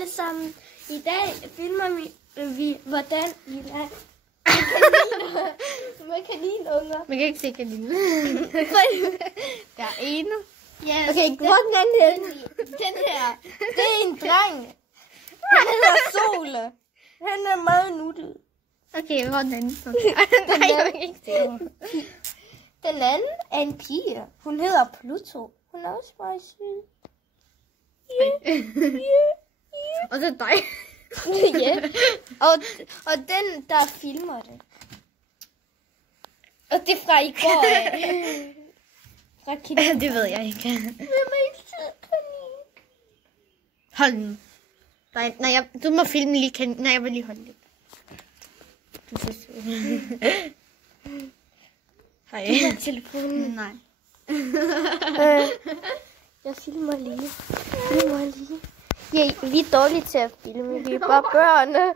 alle sammen. I dag filmer vi hvordan vi lader med kaninunger. Man kan ikke se kaninen. Der er en. Yes, Okay, hvor den anden hen? Den her, det er en dreng. Han hedder Sole. Han er meget nuttet. Okay, hvor den anden? Okay. Nej, jeg kan ikke se den. Den anden er en pige. Hun hedder Pluto. Hun er også meget sød. Og så dig. Ja. Og den, der filmer det. Og det er fra i går af. Fra kanin. Det ved jeg ikke. Hvem er en sød kanin? Hold den. Nej, du må filme lige kanin. Nej, jeg vil lige holde det. Du er så sød. Hej. Du har telefonen. Nej. Jeg filmer lige. Ja, vi er dårlige til at filme. Vi er bare børn.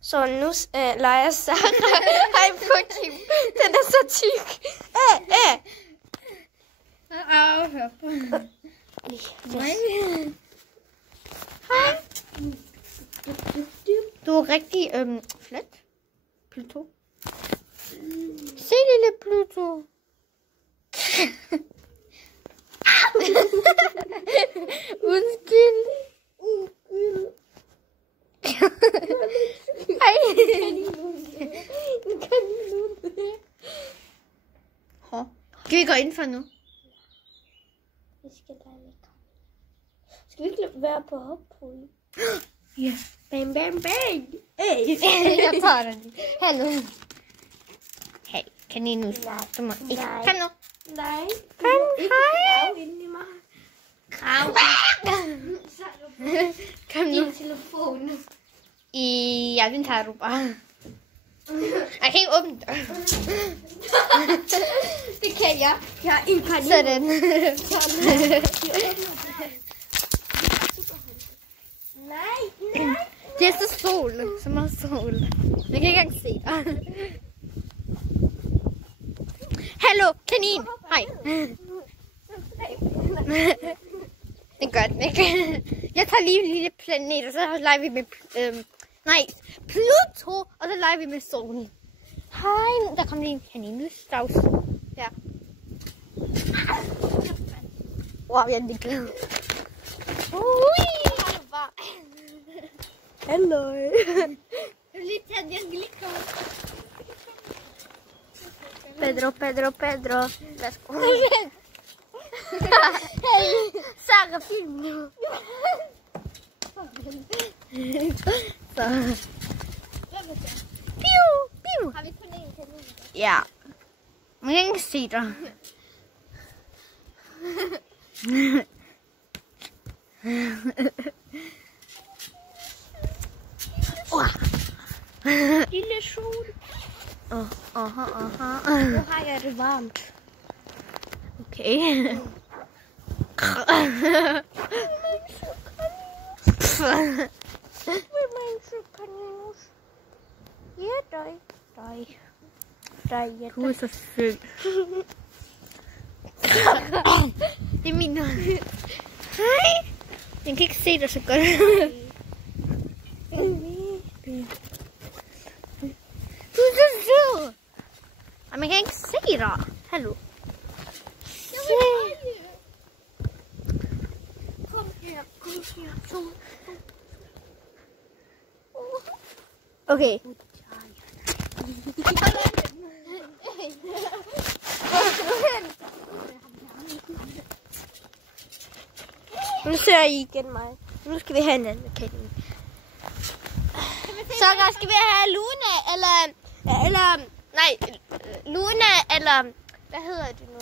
Så nu leger Sarah. Hej på Kim. Den er så tyk. Hør på. Nej. Hej. Du er rigtig flot. Pluto. Se lille Pluto. Undskyld. Hej. Skal vi gå ind for nu? Vi skal da ikke. Skal vi ikke være på hoppolen? Ja. Bang, bang, bang. Jeg tager den lige. Hallo. Hey, kaninus. Du må ikke. Kom nu. Nej. Kom, hej. Krav. Kom nu. Din telefon. Ja, den tager du bare. Jeg kan ikke åbne døren. Det kan jeg. Jeg er en kanin. Sådan. Nej. Det er så sol. Så meget sol. Jeg kan ikke engang se dig. Hallo, kanin. Hej. Det gør den ikke. Jeg tager lige en lille planet, og så leger vi med... Pluto, og så leger vi med solen. Hej, der kom lige en kaninus. Ja. Wow, jeg er lidt glad. Ui! Hallo. Jeg skal lige komme. Pedro. Værsgo. Sarah, film nu. Så. Piu. Har vi kun én kanin? Ja. Man kan ikke se dig. Lille sol. Aha. Nu har jeg det varmt. Okay. Hvem er en sød kaninus? Ja, dig. Du er så sød. Det er min hånd. Hej. Jeg kan ikke se dig så godt. Du er så sød. Og man kan ikke se dig. Hallo. Kom her. Okay. Nu ser I igen mig. Nu skal vi have en anden kanin. Så skal vi have Luna, eller nej, Luna, eller hvad hedder det nu?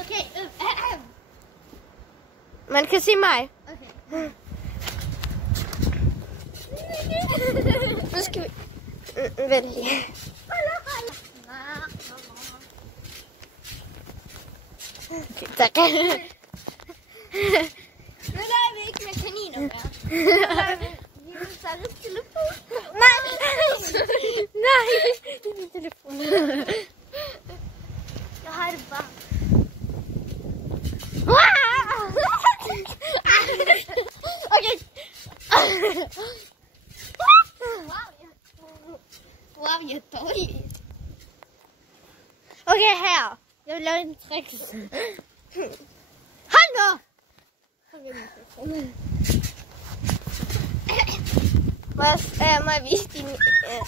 Okay. Man kan se mig. Okay. Nu skal vi... Vent lige. Okay, tak. Nu leger vi ikke med kaniner mere. Nu leger vi med Sarahs telefon. Nej! Nej, det er min telefon. Jeg har det bare. Okay. Wow, jeg er dårlig. Okay, her. Jeg vil lave en trick. Hold nu!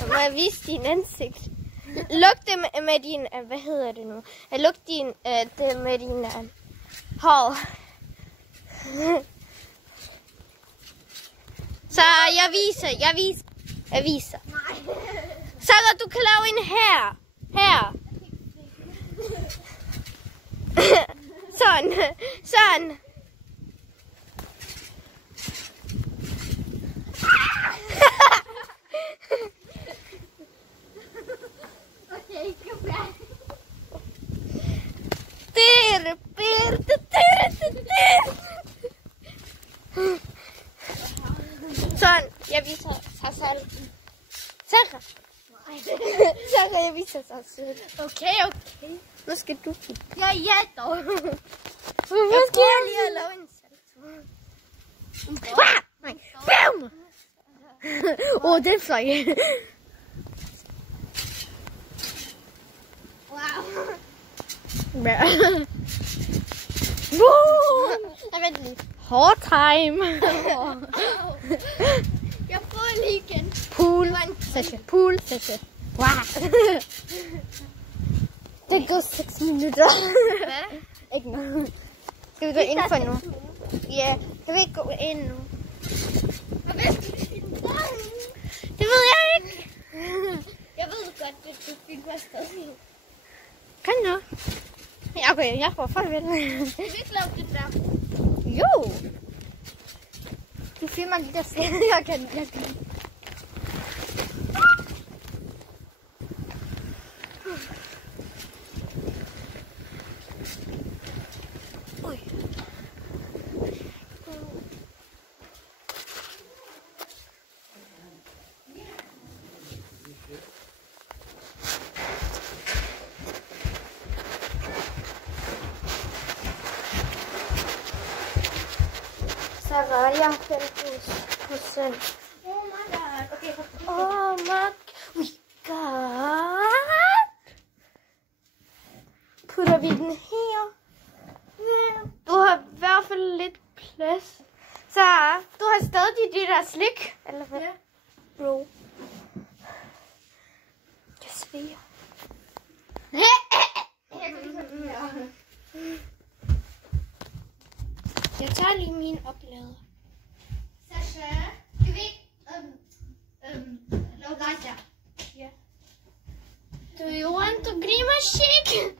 Må jeg vise din ansigt? Luk det med din, hvad hedder det nu? Luk det med din hår. Så jeg viser. Så du kan lave en her. Sådan. Okay, kom her. Sådan, jeg viser sig selv. Sarah, jeg viser sig selv. Okay. Nu skal du kigge. Ja, dog. Hvorfor skal jeg lige at lave en salto? Nej, bam! Det fløj. Wow. Vent lige. Hard time. Jeg prøver lige igen. Pool session. Wow. Det går 6 minutter. Hvad? Ikke noget. Skal vi gå ind for nu? Ja, kan vi ikke gå ind nu? Det ved jeg ikke. Jeg ved godt, at du filmer stadig. Kan du? Ja, okay, jeg får farvel. Skal vi ikke lave det der? Jo. Du filmer lige der selv. Jeg kan. Sarah, jeg har 50%. Oh my god. Okay, Oh my god. Putter vi den her? Du har i hvert fald lidt plads. Sarah, du har stadig det der slik. Eller hvad? Ja. Bro. Det sviger. Jeg tager lige min oplader. Sasha, skal vi ikke lave dig der? Ja. Do you want to give a shake?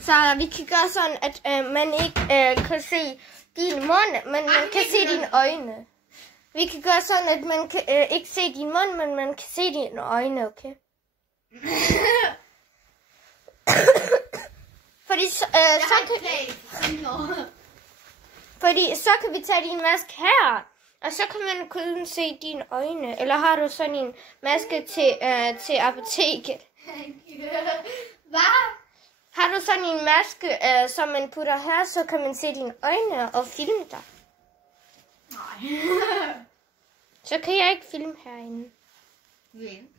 Så vi kan gøre sådan, at man ikke kan se din mund, men man kan se dine øjne. Vi kan gøre sådan, at man kan ikke se din mund, men man kan se dine øjne, okay? Fordi så kan vi tage din maske her, og så kan man kun se dine øjne. Eller har du sådan en maske til apoteket? Hvad? Har du sådan en maske, som man putter her, så kan man se dine øjne og filme dig. Nej. Så kan jeg ikke filme herinde. Hvem?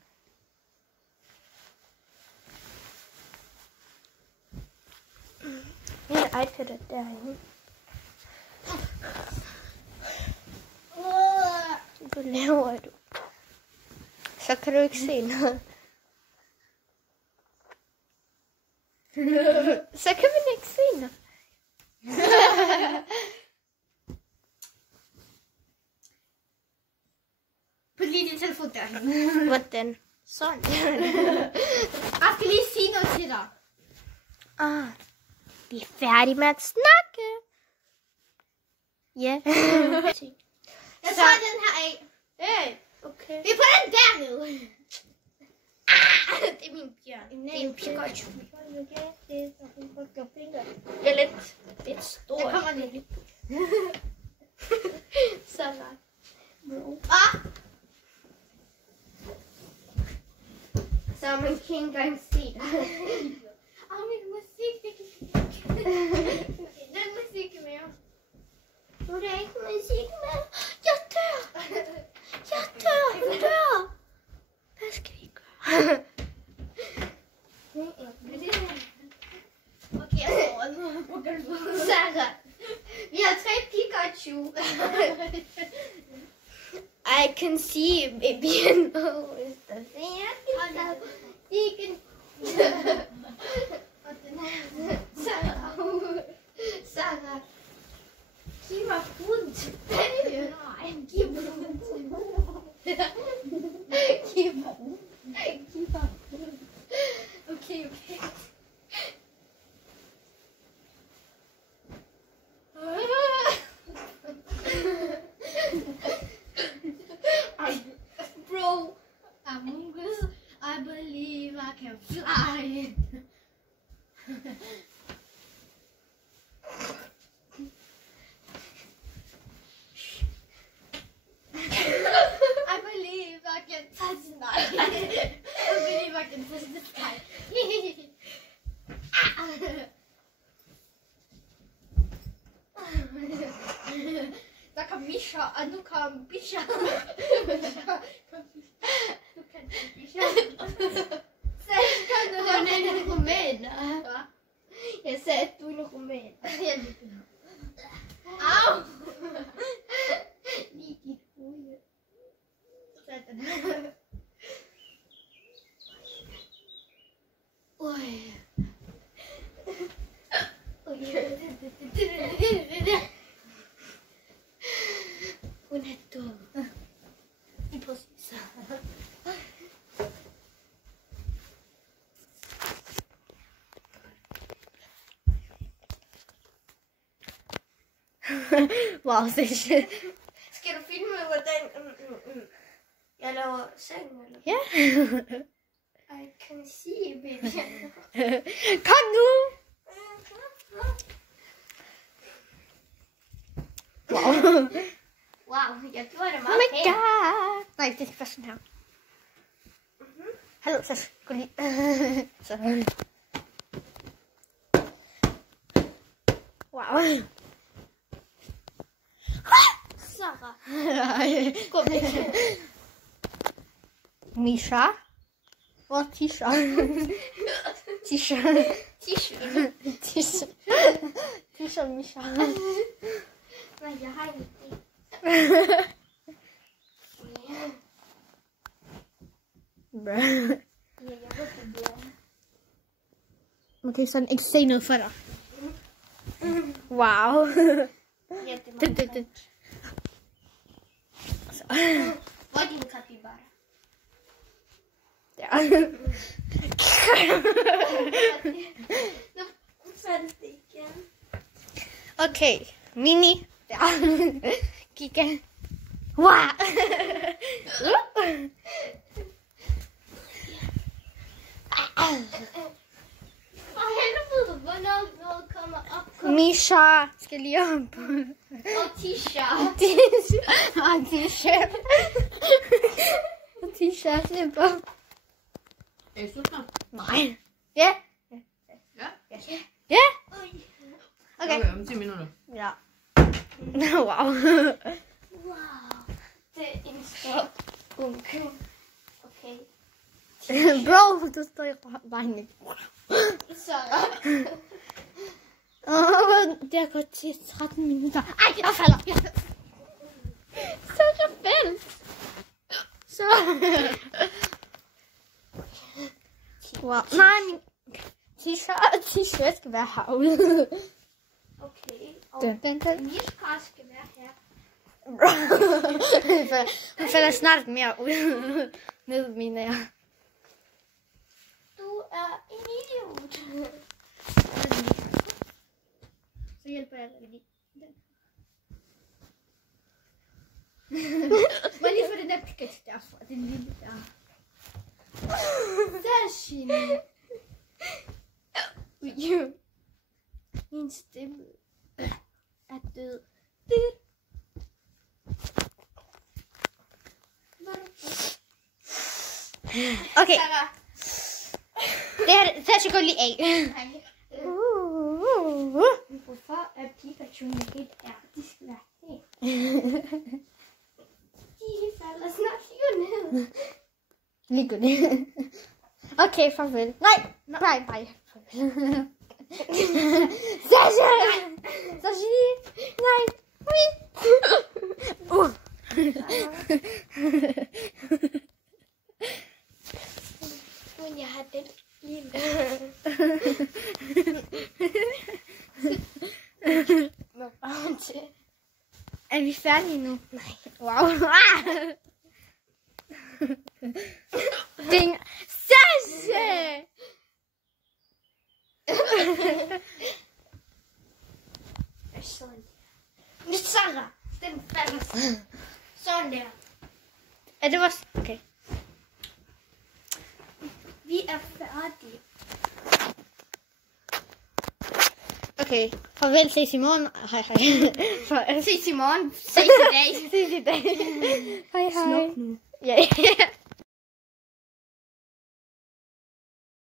Min iPad er derinde. Hvad laver du? Så kan du ikke se noget. Så kan man ikke se noget. Put lige din telefon derhen. Hvordan? Sådan. Jeg skal lige sige noget til dig. Vi er færdige med at snakke. Ja. Jeg tager den her af. Okay. Vi putter den dernede. Det er min bjørn. Det er en Pikachu. Det er lidt stor. Der kommer den lidt. Så langt. Så man kan ikke engang se dig. Min musik, det kan... Den musik. Nu er det ikke musik med. Jeg dør. Jeg dør. Hvad skal vi gøre? Okay, jeg står nu. Sarah. Vi har 3 Pikachu. I can see a baby and always the same. Sarah. Giv mig hund. Nej, giv mig hund. Giv mig hund. Giv mig hund. Okay. Bro, Among Us, I believe I can fly. I believe I can touch the night. I believe I can touch the sky. Da kom Misha, og nu kom Bisha. Nu kan Bisha. Hun er en rumæner. Jeg sagde, at du er en rumæner. Au! Lige dit hoved. Sådan. Oj. Hun er dum. Lige præcis. Wow, det er shit. Skal du filme, hvordan jeg laver sang, eller? Ja. I can see, baby. Kom nu! Wow. Wow, jeg gjorde det Oh meget my pænt. god. Nej, det skal være sådan her. Hallo, så skal lige. Så. Wow. Sarah. Gå væk. Misha. Hvor er Tisha? Tisha. Tisha. Tisha og Misha. Nej, jeg har en idé. Bro. Ja, jeg ved det bliver. Okay, sådan ikke se noget for dig. Wow. Ja, det er meget. Så. Hvor er din capybara? Ja. Nu fandt det igen. Okay, mini. Ja. Giga. Wow. For helvede, hvornår noget kommer op på. Misha skal lige op. Og Tisha. Og Tisha. Og Tisha slipper. Er I sultne? Nej. Ja. Ja? Ja. Okay. Okay, om 10 minutter. Ja. Wow. Wow. Det er en stor bunke. Okay. Bro, du står i vejen. Så. Det er gået til 13 minutter. Ej, jeg falder. Så rebel. Så. Wow. Nej, min t-shirt skal være herude. Okay. Og Den. Mishka skal være her. Hun falder snart mere ud. Ned, mener jeg. Du er en idiot. Så hjælper jeg dig lige. Må jeg lige få den der Pikachu derfra? Den lille der. Sashimi. Min stemme er død. Okay. Det her skal gå lige af. Hvorfor er Pikachu helt ærtisk? De falder snart lige ned. Ligegyldigt. Okay, farvel. Nej. Farvel. Sasha! Nej. Men jeg har den lige. Er vi færdige nu? Nej. Wow. Ding. Sasha! Sådan. Nu Sarah. Den falder. Sådan der. Er det vores... Okay. Vi er færdige. Okay. Farvel, ses i morgen. Hej. Ses i morgen. Ses i dag. Ses i dag. Hej. Sluk nu. Ja.